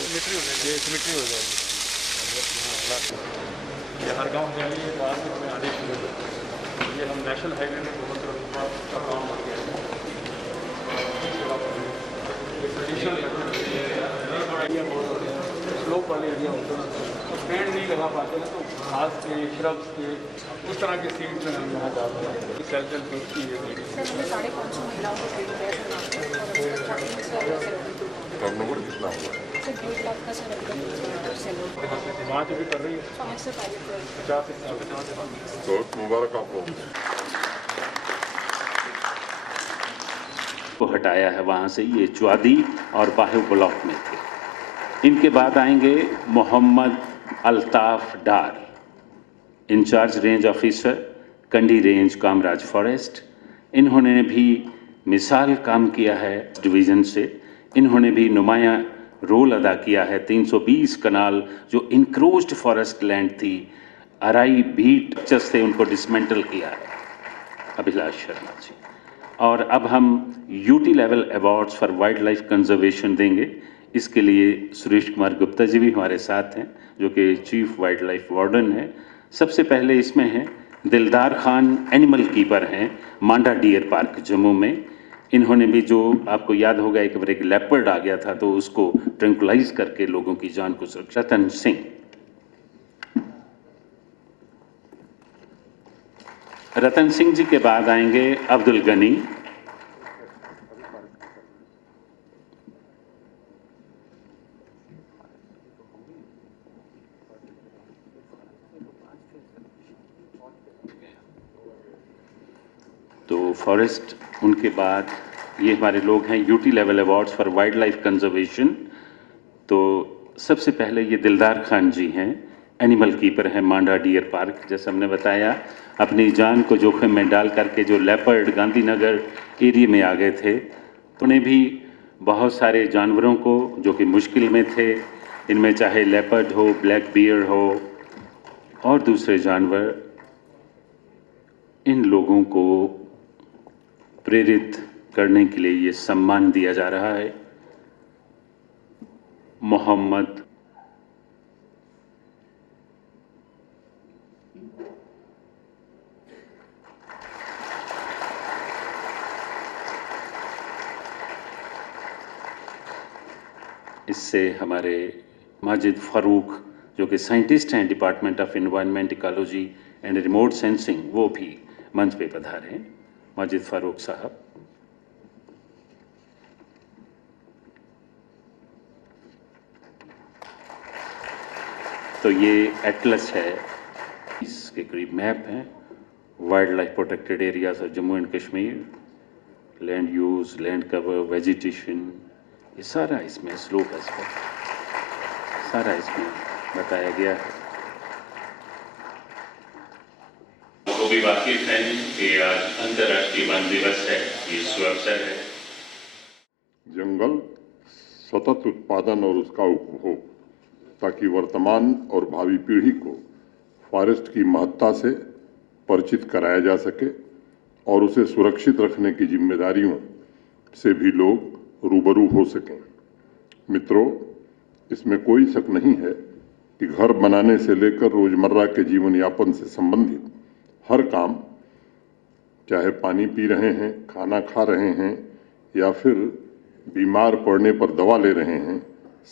Symmetry हो जाएगी। ये हर गाँव के लिए बाहर से हमें आदेश मिले। ये हम नेशनल हाईवे में बहुत का काम हो गया है। स्लोप वाले एरिया होते हैं तो पेड़ नहीं लगा पाते हैं, तो घास के श्रब्स के उस तरह के सीड्स में हम यहाँ डालते हैं। सेल्फ हेल्प ग्रुप की ये मीटिंग 550 महिलाओं को ट्रेन किया टर्नओवर कितना हुआ है? 1.5 लाख का सर वहाँ से भी कर रही है 5 से 50 50 से तो मुबारक आपको। को हटाया है वहाँ से, ये चुआदी और बाहु ब्लॉक में थे। इनके बाद आएंगे मोहम्मद अल्ताफ डार, इंचार्ज रेंज ऑफिसर, कंडी रेंज कामराज फॉरेस्ट। इन्होंने भी मिसाल काम किया है डिवीज़न से। इन्होंने भी नुमाया रोल अदा किया है। 320 कनाल जो इंक्रोज्ड फॉरेस्ट लैंड थी, अराई बीट से उनको डिसमेंटल किया है अभिलाष शर्मा जी। और अब हम UT level awards for wild life conservation देंगे। इसके लिए सुरेश कुमार गुप्ता जी भी हमारे साथ हैं, जो कि चीफ वाइल्ड लाइफ वार्डन हैं। सबसे पहले इसमें हैं दिलदार खान, एनिमल कीपर हैं मांडा डियर पार्क जम्मू में। इन्होंने भी, जो आपको याद होगा, एक बार एक लेपर्ड आ गया था तो उसको ट्रंकुलाइज करके लोगों की जान को सुरक्षा। रतन सिंह, रतन सिंह जी के बाद आएंगे अब्दुल गनी, तो फॉरेस्ट। उनके बाद ये हमारे लोग हैं UT level awards for wild life conservation. तो सबसे पहले ये दिलदार खान जी हैं, एनिमल कीपर हैं मांडा डियर पार्क। जैसे हमने बताया, अपनी जान को जोखिम में डाल करके जो लेपर्ड गांधीनगर एरिया में आ गए थे, तो उन्हें भी बहुत सारे जानवरों को जो कि मुश्किल में थे, इनमें चाहे लेपर्ड हो, ब्लैक बियर हो और दूसरे जानवर, इन लोगों को प्रेरित करने के लिए ये सम्मान दिया जा रहा है। मोहम्मद इससे हमारे माजिद फारूक, जो कि साइंटिस्ट हैं department of environment, ecology and remote sensing, वो भी मंच पे पधारे हैं। माजिद फारूक साहब। तो ये एटलस है, इसके करीब मैप हैं wild life protected areas of Jammu and Kashmir, land use, land cover, vegetation, ये सारा इसमें स्लोप एस्पेक्ट सारा इसमें बताया गया है। वो भी वाकिफ है कि आज अंतर्राष्ट्रीय वन दिवस है, ये सुअवसर है। जंगल सतत उत्पादन और उसका उपभोग, ताकि वर्तमान और भावी पीढ़ी को फॉरेस्ट की महत्ता से परिचित कराया जा सके और उसे सुरक्षित रखने की जिम्मेदारियों से भी लोग रूबरू हो सकें। मित्रों, इसमें कोई शक नहीं है कि घर बनाने से लेकर रोजमर्रा के जीवन यापन से संबंधित हर काम, चाहे पानी पी रहे हैं, खाना खा रहे हैं या फिर बीमार पड़ने पर दवा ले रहे हैं,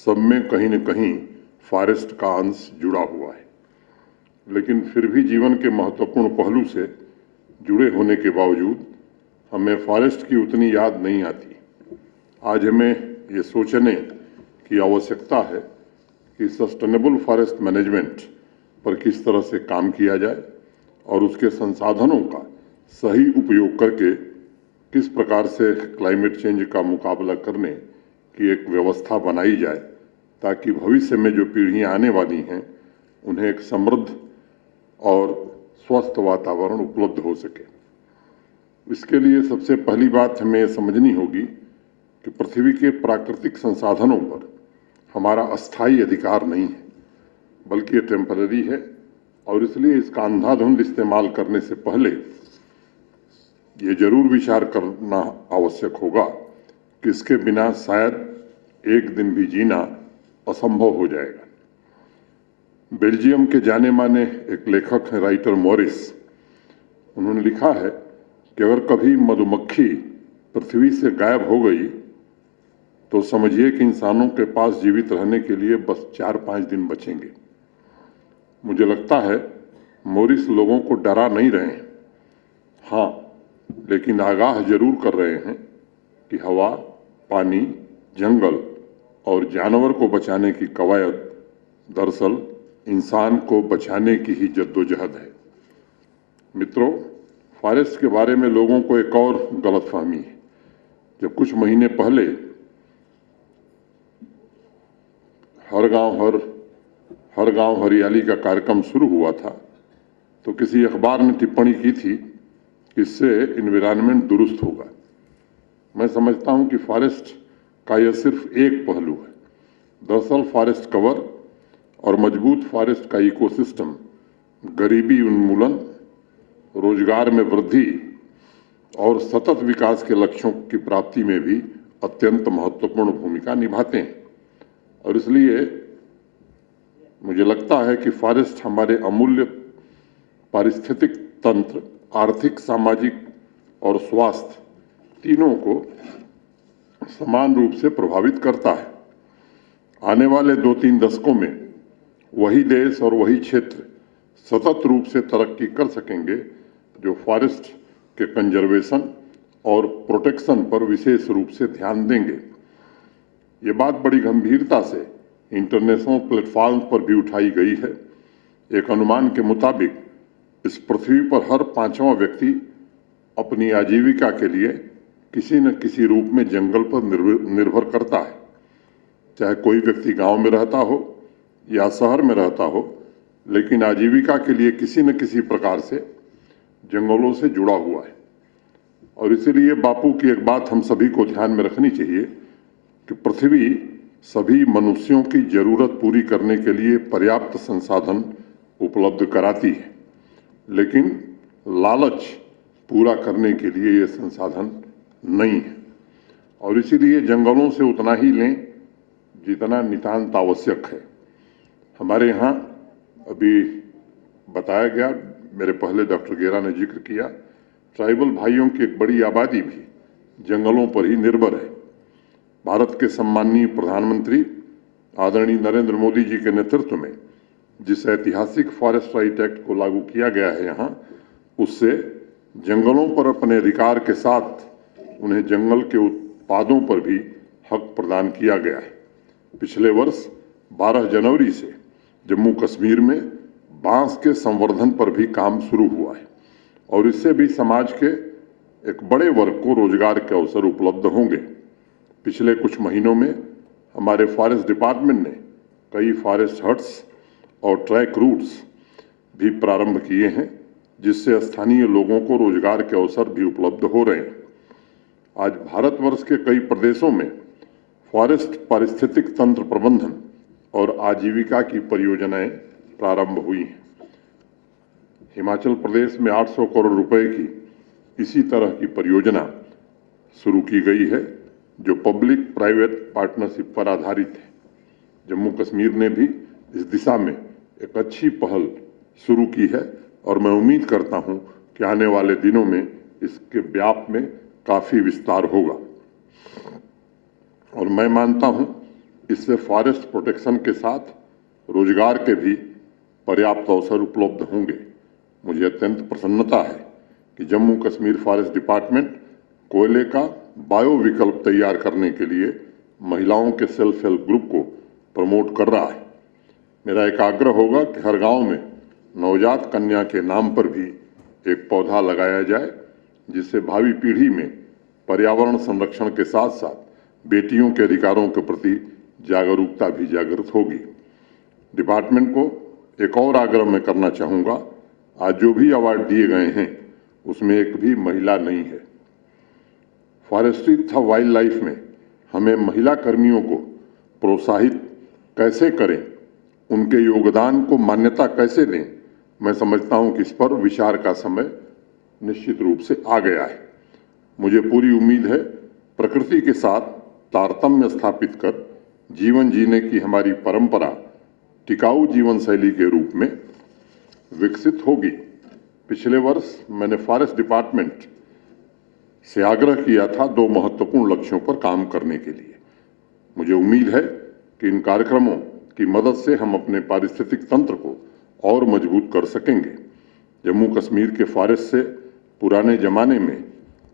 सब में कहीं न कहीं फॉरेस्ट का अंश जुड़ा हुआ है। लेकिन फिर भी जीवन के महत्वपूर्ण पहलू से जुड़े होने के बावजूद हमें फॉरेस्ट की उतनी याद नहीं आती। आज हमें ये सोचने की आवश्यकता है कि सस्टेनेबल फॉरेस्ट मैनेजमेंट पर किस तरह से काम किया जाए और उसके संसाधनों का सही उपयोग करके किस प्रकार से क्लाइमेट चेंज का मुकाबला करने की एक व्यवस्था बनाई जाए, ताकि भविष्य में जो पीढ़ियां आने वाली हैं उन्हें एक समृद्ध और स्वस्थ वातावरण उपलब्ध हो सके। इसके लिए सबसे पहली बात हमें समझनी होगी कि पृथ्वी के प्राकृतिक संसाधनों पर हमारा अस्थायी अधिकार नहीं है, बल्कि ये टेम्पररी है और इसलिए इसका अंधाधुंध इस्तेमाल करने से पहले ये जरूर विचार करना आवश्यक होगा कि इसके बिना शायद एक दिन भी जीना असंभव हो जाएगा। बेल्जियम के जाने माने एक लेखक हैं राइटर मॉरिस, उन्होंने लिखा है कि अगर कभी मधुमक्खी पृथ्वी से गायब हो गई तो समझिए कि इंसानों के पास जीवित रहने के लिए बस 4-5 दिन बचेंगे। मुझे लगता है मॉरिस लोगों को डरा नहीं रहे हैं, हाँ, लेकिन आगाह जरूर कर रहे हैं कि हवा, पानी, जंगल और जानवर को बचाने की कवायद दरअसल इंसान को बचाने की ही जद्दोजहद है। मित्रों, फॉरेस्ट के बारे में लोगों को एक और गलतफहमी है। जब कुछ महीने पहले हर गांव हरियाली का कार्यक्रम शुरू हुआ था तो किसी अखबार ने टिप्पणी की थी कि इससे एनवायरनमेंट दुरुस्त होगा। मैं समझता हूं कि फॉरेस्ट का यह सिर्फ एक पहलू है। दरअसल फॉरेस्ट कवर और मजबूत फॉरेस्ट का इकोसिस्टम गरीबी उन्मूलन, रोजगार में वृद्धि और सतत विकास के लक्ष्यों की प्राप्ति में भी अत्यंत महत्वपूर्ण भूमिका निभाते हैं और इसलिए मुझे लगता है कि फॉरेस्ट हमारे अमूल्य पारिस्थितिक तंत्र, आर्थिक, सामाजिक और स्वास्थ्य तीनों को समान रूप से प्रभावित करता है। आने वाले 2-3 दशकों में वही देश और वही क्षेत्र सतत रूप से तरक्की कर सकेंगे जो फॉरेस्ट के कंजर्वेशन और प्रोटेक्शन पर विशेष रूप से ध्यान देंगे। ये बात बड़ी गंभीरता से इंटरनेशनल प्लेटफॉर्म पर भी उठाई गई है। एक अनुमान के मुताबिक इस पृथ्वी पर हर 5वां व्यक्ति अपनी आजीविका के लिए किसी न किसी रूप में जंगल पर निर्भर करता है, चाहे कोई व्यक्ति गांव में रहता हो या शहर में रहता हो, लेकिन आजीविका के लिए किसी न किसी प्रकार से जंगलों से जुड़ा हुआ है। और इसीलिए बापू की एक बात हम सभी को ध्यान में रखनी चाहिए कि पृथ्वी सभी मनुष्यों की जरूरत पूरी करने के लिए पर्याप्त संसाधन उपलब्ध कराती है, लेकिन लालच पूरा करने के लिए ये संसाधन नहीं है और इसीलिए जंगलों से उतना ही लें जितना नितांत आवश्यक है। हमारे यहाँ अभी बताया गया, मेरे पहले डॉक्टर गेरा ने जिक्र किया, ट्राइबल भाइयों की एक बड़ी आबादी भी जंगलों पर ही निर्भर है। भारत के सम्माननीय प्रधानमंत्री आदरणीय नरेंद्र मोदी जी के नेतृत्व में जिस ऐतिहासिक फॉरेस्ट राइट एक्ट को लागू किया गया है यहाँ, उससे जंगलों पर अपने अधिकार के साथ उन्हें जंगल के उत्पादों पर भी हक प्रदान किया गया है। पिछले वर्ष 12 जनवरी से जम्मू कश्मीर में बांस के संवर्धन पर भी काम शुरू हुआ है और इससे भी समाज के एक बड़े वर्ग को रोजगार के अवसर उपलब्ध होंगे। पिछले कुछ महीनों में हमारे फॉरेस्ट डिपार्टमेंट ने कई फॉरेस्ट हट्स और ट्रैक रूट्स भी प्रारंभ किए हैं, जिससे स्थानीय लोगों को रोजगार के अवसर भी उपलब्ध हो रहे हैं। आज भारतवर्ष के कई प्रदेशों में फॉरेस्ट पारिस्थितिक तंत्र प्रबंधन और आजीविका की परियोजनाएं प्रारंभ हुई हैं। हिमाचल प्रदेश में 800 करोड़ रुपए की इसी तरह की परियोजना शुरू की गई है जो पब्लिक प्राइवेट पार्टनरशिप पर आधारित है। जम्मू कश्मीर ने भी इस दिशा में एक अच्छी पहल शुरू की है और मैं उम्मीद करता हूं कि आने वाले दिनों में इसके व्याप में काफी विस्तार होगा और मैं मानता हूं इससे फॉरेस्ट प्रोटेक्शन के साथ रोजगार के भी पर्याप्त अवसर उपलब्ध होंगे। मुझे अत्यंत प्रसन्नता है कि जम्मू कश्मीर फॉरेस्ट डिपार्टमेंट कोयले का बायो विकल्प तैयार करने के लिए महिलाओं के सेल्फ हेल्प ग्रुप को प्रमोट कर रहा है। मेरा एक आग्रह होगा कि हर गांव में नवजात कन्या के नाम पर भी एक पौधा लगाया जाए, जिससे भावी पीढ़ी में पर्यावरण संरक्षण के साथ साथ बेटियों के अधिकारों के प्रति जागरूकता भी जागृत होगी। डिपार्टमेंट को एक और आग्रह मैं करना चाहूँगा, आज जो भी अवार्ड दिए गए हैं उसमें एक भी महिला नहीं है। फॉरेस्ट्री तथा वाइल्ड लाइफ में हमें महिला कर्मियों को प्रोत्साहित कैसे करें, उनके योगदान को मान्यता कैसे दें, मैं समझता हूं कि इस पर विचार का समय निश्चित रूप से आ गया है। मुझे पूरी उम्मीद है प्रकृति के साथ तारतम्य स्थापित कर जीवन जीने की हमारी परंपरा टिकाऊ जीवन शैली के रूप में विकसित होगी। पिछले वर्ष मैंने फॉरेस्ट डिपार्टमेंट से आग्रह किया था 2 महत्वपूर्ण लक्ष्यों पर काम करने के लिए। मुझे उम्मीद है कि इन कार्यक्रमों की मदद से हम अपने पारिस्थितिक तंत्र को और मजबूत कर सकेंगे। जम्मू कश्मीर के फॉरेस्ट से पुराने जमाने में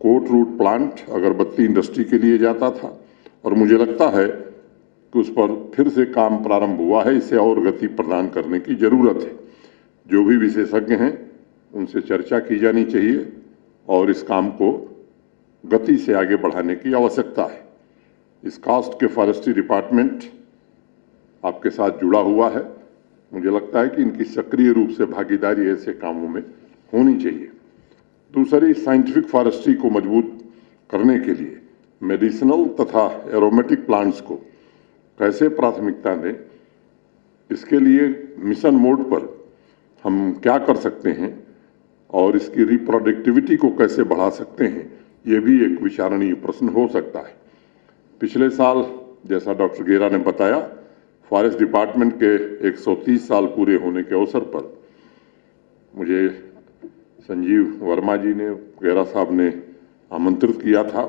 कोट रूट प्लांट अगरबत्ती इंडस्ट्री के लिए जाता था और मुझे लगता है कि उस पर फिर से काम प्रारंभ हुआ है। इसे और गति प्रदान करने की जरूरत है। जो भी विशेषज्ञ हैं उनसे चर्चा की जानी चाहिए और इस काम को गति से आगे बढ़ाने की आवश्यकता है। इस कास्ट के फॉरेस्ट्री डिपार्टमेंट आपके साथ जुड़ा हुआ है। मुझे लगता है कि इनकी सक्रिय रूप से भागीदारी ऐसे कामों में होनी चाहिए। दूसरी, साइंटिफिक फॉरेस्ट्री को मजबूत करने के लिए मेडिसिनल तथा एरोमेटिक प्लांट्स को कैसे प्राथमिकता दें, इसके लिए मिशन मोड पर हम क्या कर सकते हैं और इसकी रिप्रोडक्टिविटी को कैसे बढ़ा सकते हैं, ये भी एक विचारणीय प्रश्न हो सकता है। पिछले साल जैसा डॉक्टर गेरा ने बताया, फॉरेस्ट डिपार्टमेंट के 130 साल पूरे होने के अवसर पर मुझे संजीव वर्मा जी ने, गेरा साहब ने आमंत्रित किया था।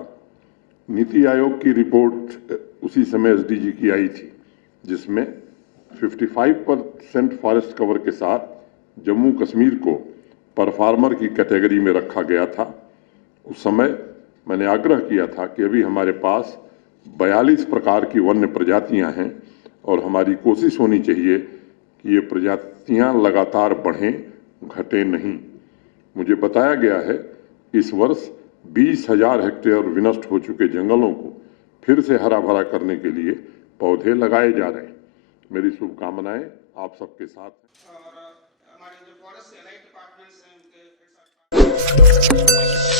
नीति आयोग की रिपोर्ट उसी समय एसडीजी की आई थी, जिसमें 55% फॉरेस्ट कवर के साथ जम्मू कश्मीर को परफॉर्मर की कैटेगरी में रखा गया था। उस समय मैंने आग्रह किया था कि अभी हमारे पास 42 प्रकार की वन्य प्रजातियां हैं और हमारी कोशिश होनी चाहिए कि ये प्रजातियां लगातार बढ़ें, घटें नहीं। मुझे बताया गया है इस वर्ष 20,000 हेक्टेयर विनष्ट हो चुके जंगलों को फिर से हरा भरा करने के लिए पौधे लगाए जा रहे हैं। मेरी शुभकामनाएं आप सबके साथ हैं। और हमारे जो फॉरेस्ट से एलाइड डिपार्टमेंट्स हैं उनके